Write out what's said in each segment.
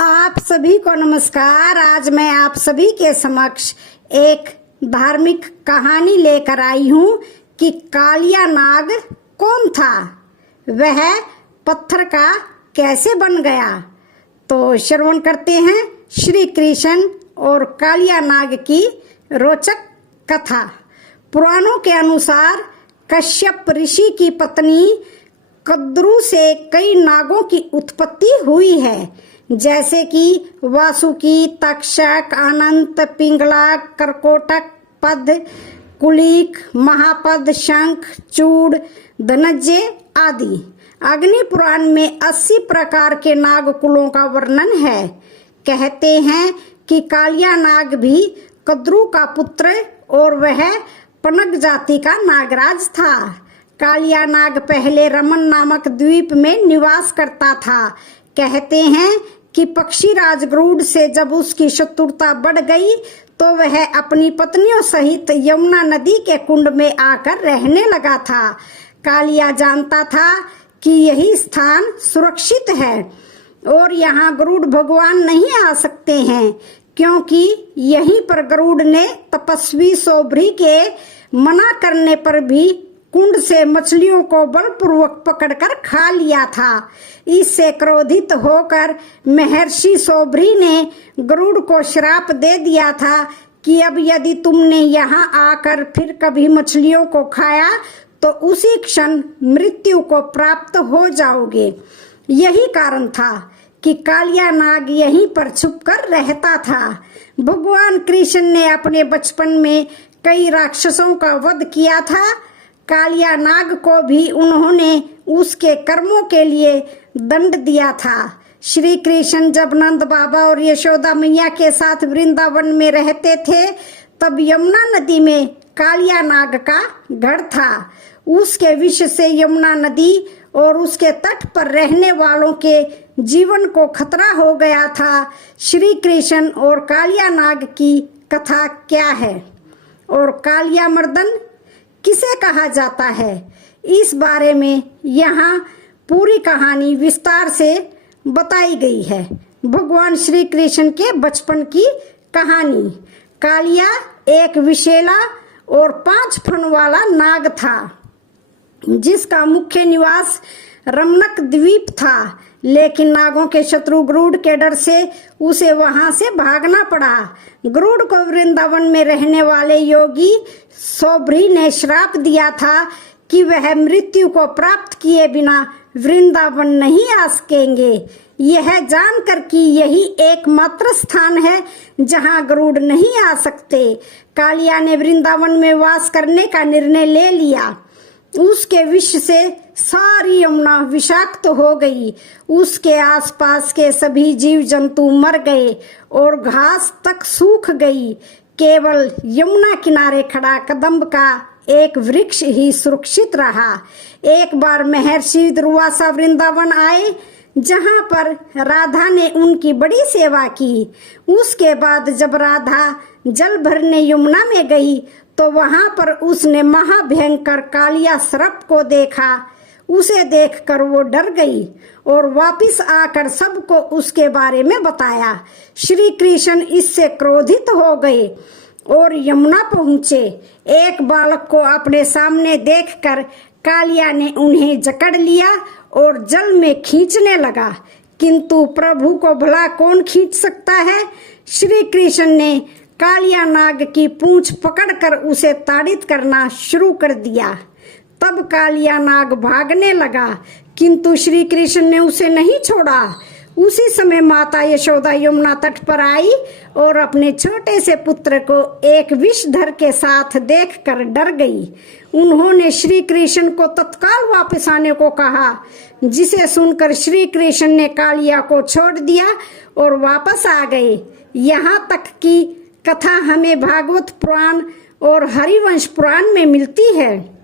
आप सभी को नमस्कार। आज मैं आप सभी के समक्ष एक धार्मिक कहानी लेकर आई हूँ कि कालिया नाग कौन था, वह पत्थर का कैसे बन गया। तो श्रवण करते हैं श्री कृष्ण और कालिया नाग की रोचक कथा। पुराणों के अनुसार कश्यप ऋषि की पत्नी कद्रू से कई नागों की उत्पत्ति हुई है, जैसे कि वासुकी, तक्षक, अनंत, पिंगला, करकोटक, पद, कुलिक, महापद, शंख, चूड़, धनंजय आदि। अग्नि पुराण में 80 प्रकार के नाग कुलों का वर्णन है। कहते हैं कि कालिया नाग भी कद्रू का पुत्र और वह पनग जाति का नागराज था। कालिया नाग पहले रमन नामक द्वीप में निवास करता था। कहते हैं कि पक्षीराज गरुड़ से जब उसकी शत्रुता बढ़ गई तो वह अपनी पत्नियों सहित यमुना नदी के कुंड में आकर रहने लगा था। कालिया जानता था कि यही स्थान सुरक्षित है और यहाँ गरुड़ भगवान नहीं आ सकते हैं, क्योंकि यहीं पर गरुड़ ने तपस्वी सौभरी के मना करने पर भी कुंड से मछलियों को बलपूर्वक पकड़कर खा लिया था। इससे क्रोधित होकर महर्षि सौभरी ने गरुड़ को श्राप दे दिया था कि अब यदि तुमने यहाँ आकर फिर कभी मछलियों को खाया तो उसी क्षण मृत्यु को प्राप्त हो जाओगे। यही कारण था कि कालिया नाग यहीं पर छुपकर रहता था। भगवान कृष्ण ने अपने बचपन में कई राक्षसों का वध किया था। कालिया नाग को भी उन्होंने उसके कर्मों के लिए दंड दिया था। श्री कृष्ण जब नंद बाबा और यशोदा मैया के साथ वृंदावन में रहते थे तब यमुना नदी में कालिया नाग का गढ़ था। उसके विष से यमुना नदी और उसके तट पर रहने वालों के जीवन को खतरा हो गया था। श्री कृष्ण और कालिया नाग की कथा क्या है और कालिया मर्दन किसे कहा जाता है, इस बारे में यहाँ पूरी कहानी विस्तार से बताई गई है। भगवान श्री कृष्ण के बचपन की कहानी। कालिया एक विषैला और 5 फन वाला नाग था, जिसका मुख्य निवास रमनक द्वीप था। लेकिन नागों के शत्रु गरुड़ के डर से उसे वहां से भागना पड़ा। गरुड़ को वृंदावन में रहने वाले योगी सौभरी ने श्राप दिया था कि वह मृत्यु को प्राप्त किए बिना वृंदावन नहीं आ सकेंगे। यह जानकर कि यही एकमात्र स्थान है जहां गरुड़ नहीं आ सकते, कालिया ने वृंदावन में वास करने का निर्णय ले लिया। उसके विष से सारी यमुना विषाक्त हो गई। उसके आसपास के सभी जीव जंतु मर गए और घास तक सूख गई। केवल यमुना किनारे खड़ा कदम्ब का एक वृक्ष ही सुरक्षित रहा। एक बार महर्षि दुर्वासा वृंदावन आए, जहाँ पर राधा ने उनकी बड़ी सेवा की। उसके बाद जब राधा जल भरने यमुना में गई तो वहां पर उसने महाभयंकर कालिया सर्प को देखा। उसे देखकर वो डर गई और वापिस आकर सबको उसके बारे में बताया। श्री कृष्ण इससे क्रोधित हो गए और यमुना पहुंचे। एक बालक को अपने सामने देखकर कालिया ने उन्हें जकड़ लिया और जल में खींचने लगा, किंतु प्रभु को भला कौन खींच सकता है। श्री कृष्ण ने कालिया नाग की पूंछ पकड़कर उसे ताड़ित करना शुरू कर दिया। तब कालिया नाग भागने लगा, किंतु श्री कृष्ण ने उसे नहीं छोड़ा। उसी समय माता यशोदा यमुना तट पर आई और अपने छोटे से पुत्र को एक विषधर के साथ देखकर डर गई। उन्होंने श्री कृष्ण को तत्काल वापस आने को कहा, जिसे सुनकर श्री कृष्ण ने कालिया को छोड़ दिया और वापस आ गए। यहाँ तक कि कथा हमें भागवत पुराण और हरिवंश पुराण में मिलती है।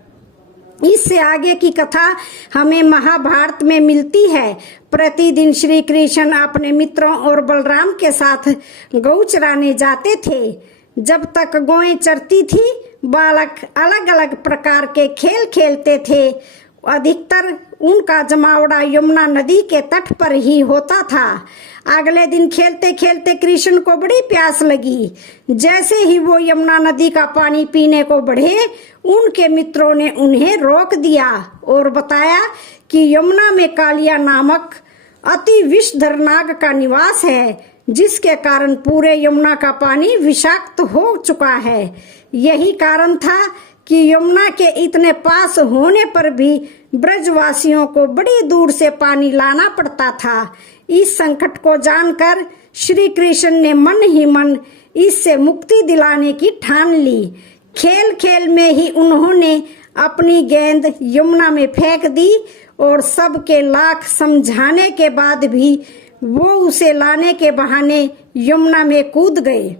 इससे आगे की कथा हमें महाभारत में मिलती है। प्रतिदिन श्री कृष्ण अपने मित्रों और बलराम के साथ गौ चराने जाते थे। जब तक गौएं चरती थी, बालक अलग अलग प्रकार के खेल खेलते थे। अधिकतर उनका जमावड़ा यमुना नदी के तट पर ही होता था। अगले दिन खेलते खेलते कृष्ण को बड़ी प्यास लगी। जैसे ही वो यमुना नदी का पानी पीने को बढ़े, उनके मित्रों ने उन्हें रोक दिया और बताया कि यमुना में कालिया नामक अति विषधर नाग का निवास है, जिसके कारण पूरे यमुना का पानी विषाक्त हो चुका है। यही कारण था कि यमुना के इतने पास होने पर भी ब्रजवासियों को बड़ी दूर से पानी लाना पड़ता था। इस संकट को जानकर श्री कृष्ण ने मन ही मन इससे मुक्ति दिलाने की ठान ली। खेल खेल में ही उन्होंने अपनी गेंद यमुना में फेंक दी और सबके लाख समझाने के बाद भी वो उसे लाने के बहाने यमुना में कूद गए।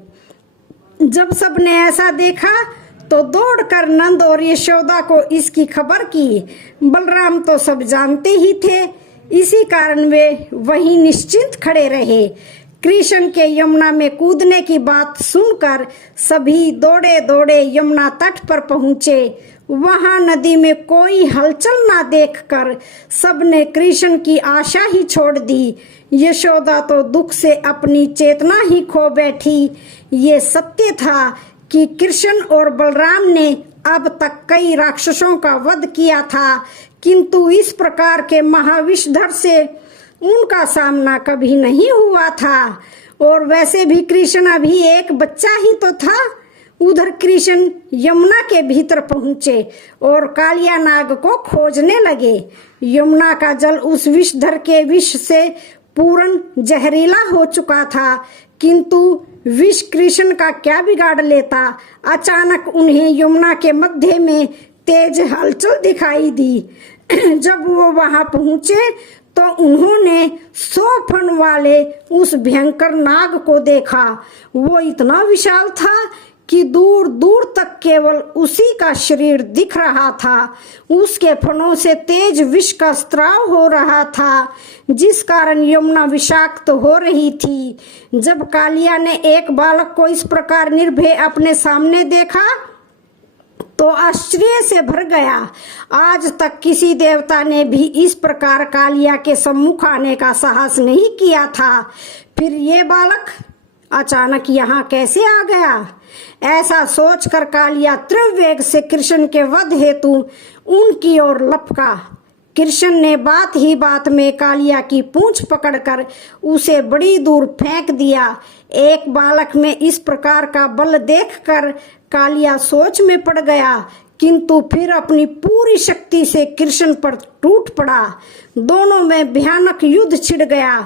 जब सबने ऐसा देखा तो दौड़कर नंद और यशोदा को इसकी खबर की। बलराम तो सब जानते ही थे, इसी कारण वे वहीं निश्चिंत खड़े रहे। कृष्ण के यमुना में कूदने की बात सुनकर सभी दौड़े दौड़े यमुना तट पर पहुंचे। वहां नदी में कोई हलचल ना देखकर सबने कृष्ण की आशा ही छोड़ दी। यशोदा तो दुख से अपनी चेतना ही खो बैठी। ये सत्य था कि कृष्ण और बलराम ने अब तक कई राक्षसों का वध किया था, किंतु इस प्रकार के महाविषधर से उनका सामना कभी नहीं हुआ था। और वैसे भी कृष्ण अभी एक बच्चा ही तो था। उधर कृष्ण यमुना के भीतर पहुंचे और कालिया नाग को खोजने लगे। यमुना का जल उस विषधर के विष से पूर्ण जहरीला हो चुका था, किंतु विष कृष्ण का क्या बिगाड़ लेता। अचानक उन्हें यमुना के मध्य में तेज हलचल दिखाई दी। जब वो वहां पहुंचे तो उन्होंने 100 फण वाले उस भयंकर नाग को देखा। वो इतना विशाल था कि दूर दूर तक केवल उसी का शरीर दिख रहा था। उसके फणों से तेज विष का स्त्राव हो रहा था, जिस कारण यमुना विषाक्त हो रही थी। जब कालिया ने एक बालक को इस प्रकार निर्भय अपने सामने देखा तो आश्चर्य से भर गया। आज तक किसी देवता ने भी इस प्रकार कालिया के सम्मुख आने का साहस नहीं किया था। फिर ये बालक अचानक यहाँ कैसे आ गया? ऐसा सोचकर कालिया तीव्र वेग से कृष्ण के वध हेतु उनकी ओर लपका। कृष्ण ने बात ही बात में कालिया की पूंछ पकड़कर उसे बड़ी दूर फेंक दिया। एक बालक में इस प्रकार का बल देखकर कालिया सोच में पड़ गया, किंतु फिर अपनी पूरी शक्ति से कृष्ण पर टूट पड़ा। दोनों में भयानक युद्ध छिड़ गया।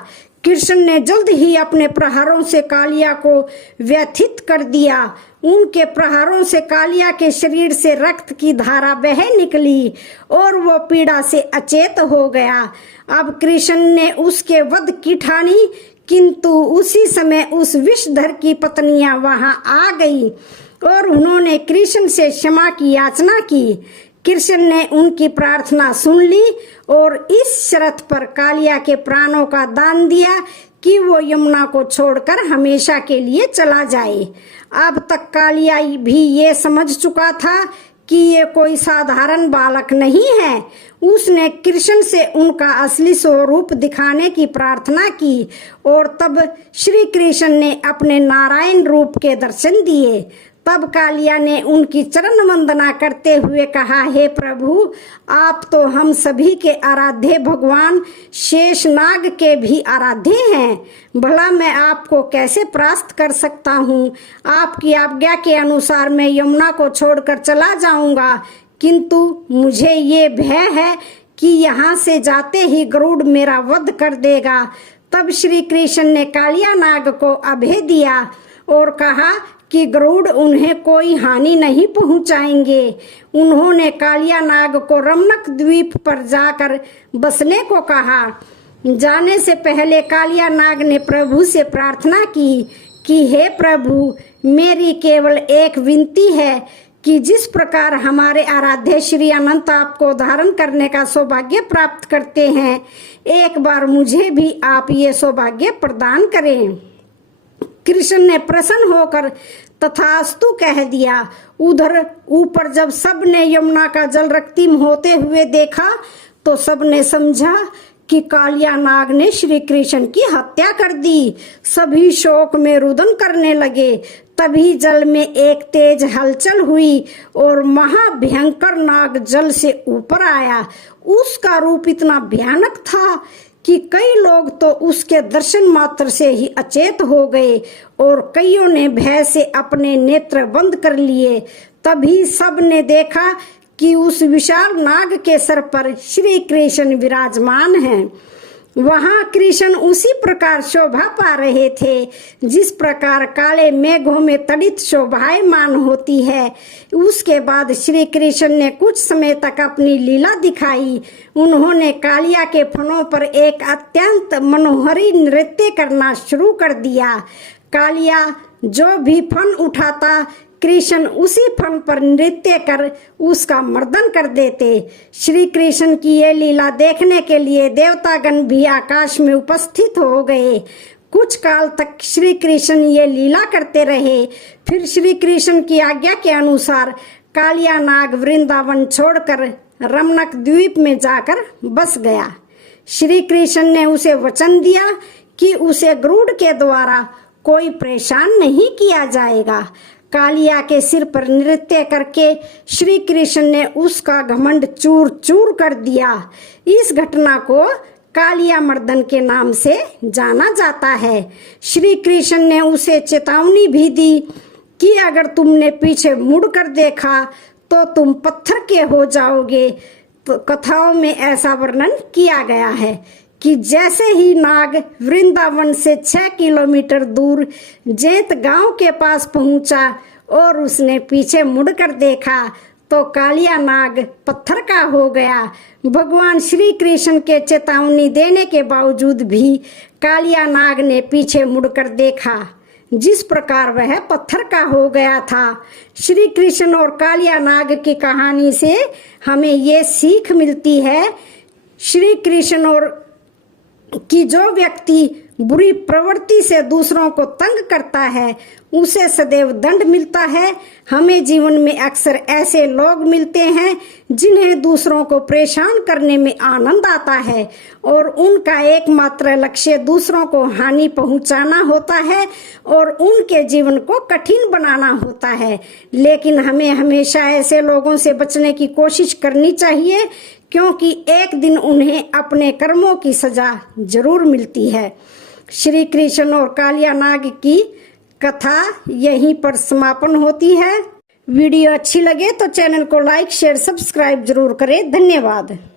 कृष्ण ने जल्द ही अपने प्रहारों से कालिया को व्यथित कर दिया। उनके प्रहारों से कालिया के शरीर से रक्त की धारा बह निकली और वो पीड़ा से अचेत हो गया। अब कृष्ण ने उसके वध की ठानी, किंतु उसी समय उस विषधर की पत्नियां वहां आ गई और उन्होंने कृष्ण से क्षमा की याचना की। कृष्ण ने उनकी प्रार्थना सुन ली और इस शर्त पर कालिया के प्राणों का दान दिया कि वो यमुना को छोड़कर हमेशा के लिए चला जाए। अब तक कालिया भी ये समझ चुका था कि ये कोई साधारण बालक नहीं है। उसने कृष्ण से उनका असली स्वरूप दिखाने की प्रार्थना की और तब श्री कृष्ण ने अपने नारायण रूप के दर्शन दिए। तब कालिया ने उनकी चरण वंदना करते हुए कहा, हे प्रभु, आप तो हम सभी के आराध्य भगवान शेषनाग के भी आराध्य हैं। भला मैं आपको कैसे परास्त कर सकता हूँ? आपकी आज्ञा के अनुसार मैं यमुना को छोड़कर चला जाऊंगा, किंतु मुझे ये भय है कि यहाँ से जाते ही गरुड़ मेरा वध कर देगा। तब श्री कृष्ण ने कालिया नाग को अभय दिया और कहा कि गरुड़ उन्हें कोई हानि नहीं पहुंचाएंगे। उन्होंने कालिया नाग को रमणक द्वीप पर जाकर बसने को कहा। जाने से पहले कालिया नाग ने प्रभु से प्रार्थना की कि हे प्रभु, मेरी केवल एक विनती है कि जिस प्रकार हमारे आराध्य श्री अनंत आपको धारण करने का सौभाग्य प्राप्त करते हैं, एक बार मुझे भी आप ये सौभाग्य प्रदान करें। कृष्ण ने प्रसन्न होकर तथास्तु कह दिया। उधर ऊपर जब सब ने यमुना का जल रक्तिम होते हुए देखा तो सब ने समझा कि कालिया नाग ने श्री कृष्ण की हत्या कर दी। सभी शोक में रुदन करने लगे। तभी जल में एक तेज हलचल हुई और महाभयंकर नाग जल से ऊपर आया। उसका रूप इतना भयानक था कि कई लोग तो उसके दर्शन मात्र से ही अचेत हो गए और कईयों ने भय से अपने नेत्र बंद कर लिए। तभी सब ने देखा कि उस विशाल नाग के सर पर श्री कृष्ण विराजमान हैं। वहां कृष्ण उसी प्रकार शोभा पा रहे थे जिस प्रकार काले मेघों में तड़ित शोभायमान होती है। उसके बाद श्री कृष्ण ने कुछ समय तक अपनी लीला दिखाई। उन्होंने कालिया के फनों पर एक अत्यंत मनोहरी नृत्य करना शुरू कर दिया। कालिया जो भी फन उठाता कृष्ण उसी फन पर नृत्य कर उसका मर्दन कर देते। श्री कृष्ण की ये लीला देखने के लिए देवतागण भी आकाश में उपस्थित हो गए। कुछ काल तक श्री कृष्ण ये लीला करते रहे। फिर श्री कृष्ण की आज्ञा के अनुसार कालिया नाग वृंदावन छोड़कर रमणक द्वीप में जाकर बस गया। श्री कृष्ण ने उसे वचन दिया कि उसे गरुड़ के द्वारा कोई परेशान नहीं किया जाएगा। कालिया के सिर पर नृत्य करके श्री कृष्ण ने उसका घमंड चूर चूर कर दिया। इस घटना को कालिया मर्दन के नाम से जाना जाता है। श्री कृष्ण ने उसे चेतावनी भी दी कि अगर तुमने पीछे मुड़कर देखा तो तुम पत्थर के हो जाओगे। तो कथाओं में ऐसा वर्णन किया गया है कि जैसे ही नाग वृंदावन से 6 किलोमीटर दूर जैत गांव के पास पहुंचा और उसने पीछे मुड़कर देखा तो कालिया नाग पत्थर का हो गया। भगवान श्री कृष्ण के चेतावनी देने के बावजूद भी कालिया नाग ने पीछे मुड़कर देखा। जिस प्रकार वह पत्थर का हो गया था। श्री कृष्ण और कालिया नाग की कहानी से हमें ये सीख मिलती है श्री कृष्ण और कि जो व्यक्ति बुरी प्रवृत्ति से दूसरों को तंग करता है उसे सदैव दंड मिलता है। हमें जीवन में अक्सर ऐसे लोग मिलते हैं जिन्हें दूसरों को परेशान करने में आनंद आता है और उनका एकमात्र लक्ष्य दूसरों को हानि पहुंचाना होता है और उनके जीवन को कठिन बनाना होता है। लेकिन हमें हमेशा ऐसे लोगों से बचने की कोशिश करनी चाहिए क्योंकि एक दिन उन्हें अपने कर्मों की सजा जरूर मिलती है। श्री कृष्ण और कालिया नाग की कथा यहीं पर समापन होती है। वीडियो अच्छी लगे तो चैनल को लाइक शेयर सब्सक्राइब जरूर करें। धन्यवाद।